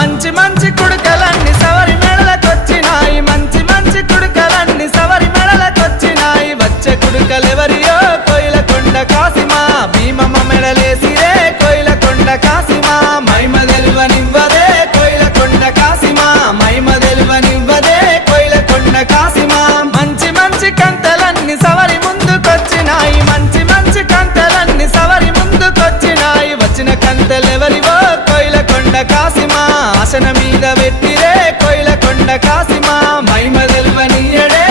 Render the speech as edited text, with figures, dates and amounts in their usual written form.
మంచి మంచి కుడుకలన్నీ సవరి మెడలకొచ్చినాయి, మంచి మంచి కుడుకలన్నీ సవరి మెడలకొచ్చినాయి. వచ్చే కుడుకలెవరియో కోయిలకొండ కాసిమా, భీమమ్మ మెడలేసిరే కోయిలకొండ కాసిమా. మైమ తెల్వనివ్వదే కోయిలకొండ కాసిమా, మైమ తెల్వనివ్వదే కోయిలకొండ కాసిమా. మంచి మంచి కంతలన్నీ సవరి ముందుకొచ్చినాయి, మంచి మంచి కంతలన్నీ సవరి ముందుకొచ్చినాయి. వచ్చిన కంతలెవరివో కోయిలకొండ కాసిమా, ఆసన మీద పెట్టిరే కోయిలకొండ కాసిమా. మైమ తెల్వనియడే